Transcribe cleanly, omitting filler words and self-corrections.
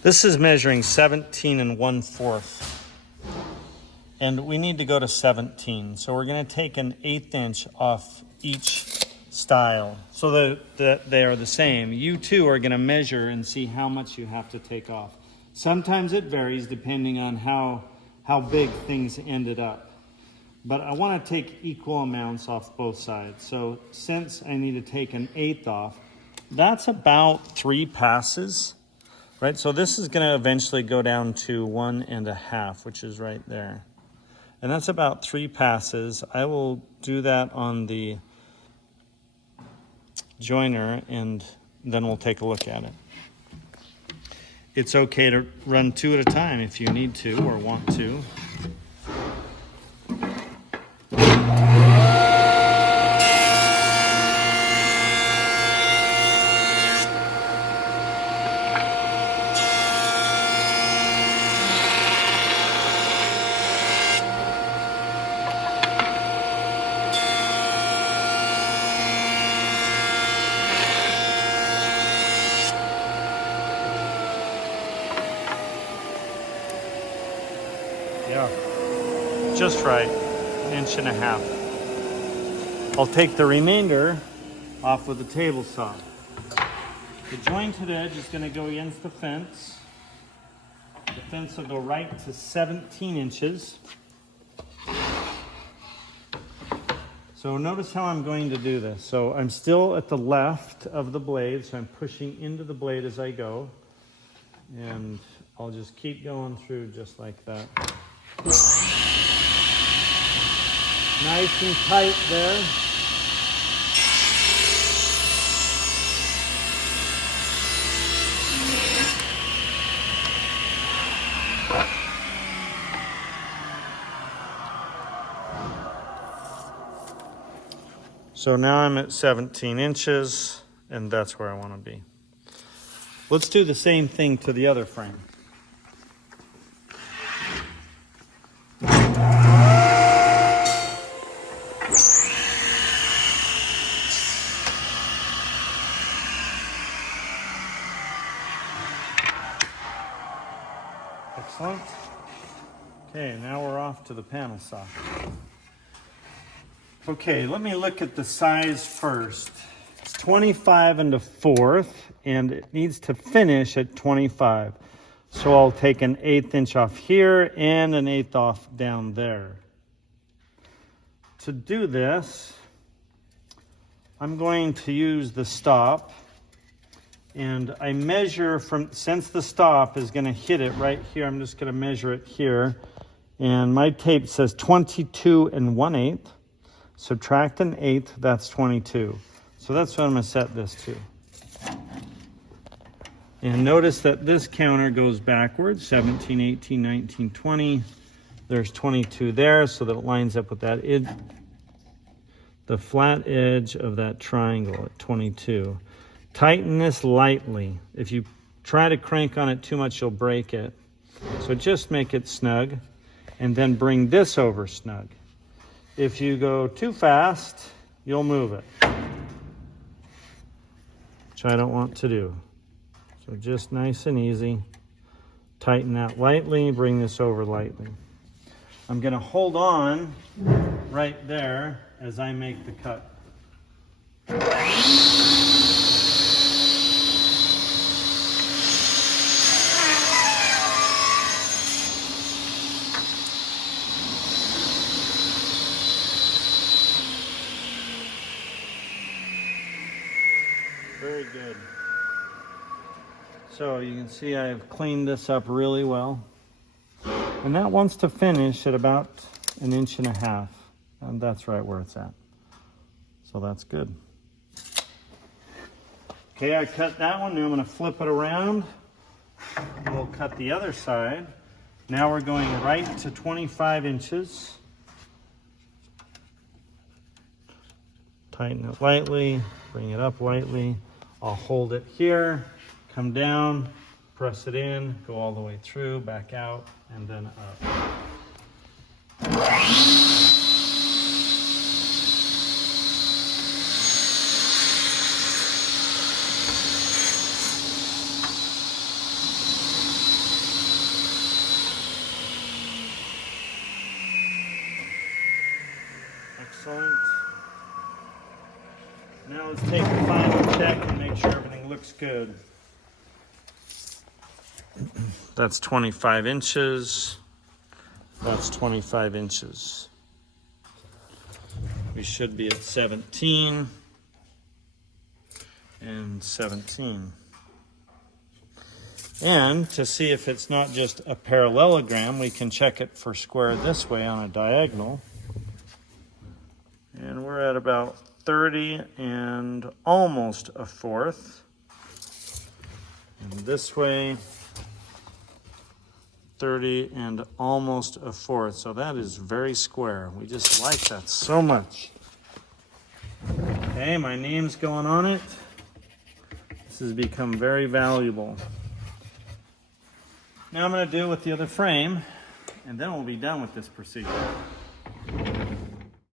This is measuring 17 1/4. And we need to go to 17. So we're going to take an 1/8 inch off each style so that they are the same. You too are going to measure and see how much you have to take off. Sometimes it varies depending on how big things ended up. But I want to take equal amounts off both sides. So since I need to take an 1/8 off, that's about 3 passes, right? So this is going to eventually go down to 1 1/2, which is right there. And that's about 3 passes. I will do that on the joiner and then we'll take a look at it. It's okay to run 2 at a time if you need to or want to. Yeah, just right, 1 1/2 inches. I'll take the remainder off with a table saw. The jointed edge is going to go against the fence. The fence will go right to 17 inches. So notice how I'm going to do this. So I'm still at the left of the blade, so I'm pushing into the blade as I go. And I'll just keep going through just like that. Nice and tight there. So now I'm at 17 inches, and that's where I want to be. Let's do the same thing to the other frame. Excellent. Okay, now we're off to the panel saw. Okay, let me look at the size first. It's 25 1/4, and it needs to finish at 25. So I'll take an 1/8 inch off here and an 1/8 off down there. To do this, I'm going to use the stop, and I measure from, since the stop is going to hit it right here, I'm just going to measure it here. And my tape says 22 1/8. Subtract an 1/8, that's 22. So that's what I'm going to set this to. And notice that this counter goes backwards, 17, 18, 19, 20. There's 22 there, so that it lines up with that. The flat edge of that triangle at 22. Tighten this lightly. If you try to crank on it too much, you'll break it. So just make it snug, and then bring this over snug. If you go too fast, you'll move it, which I don't want to do. So just nice and easy. Tighten that lightly, bring this over lightly. I'm going to hold on right there as I make the cut. Very good. So you can see I've cleaned this up really well. And that wants to finish at about 1 1/2 inches. And that's right where it's at. So that's good. Okay, I cut that one. Now I'm going to flip it around. We'll cut the other side. Now we're going right to 25 inches. Tighten it lightly, bring it up lightly. I'll hold it here, come down, press it in, go all the way through, back out, and then up. Excellent. Now let's take a final check and make sure everything looks good. That's 25 inches. That's 25 inches. We should be at 17 and 17. And to see if it's not just a parallelogram, we can check it for square this way on a diagonal. And we're at about 30 and almost a fourth. And this way, 30 and almost a fourth. So that is very square. We just like that so much. Okay, my name's going on it. This has become very valuable. Now I'm going to do it with the other frame, and then we'll be done with this procedure.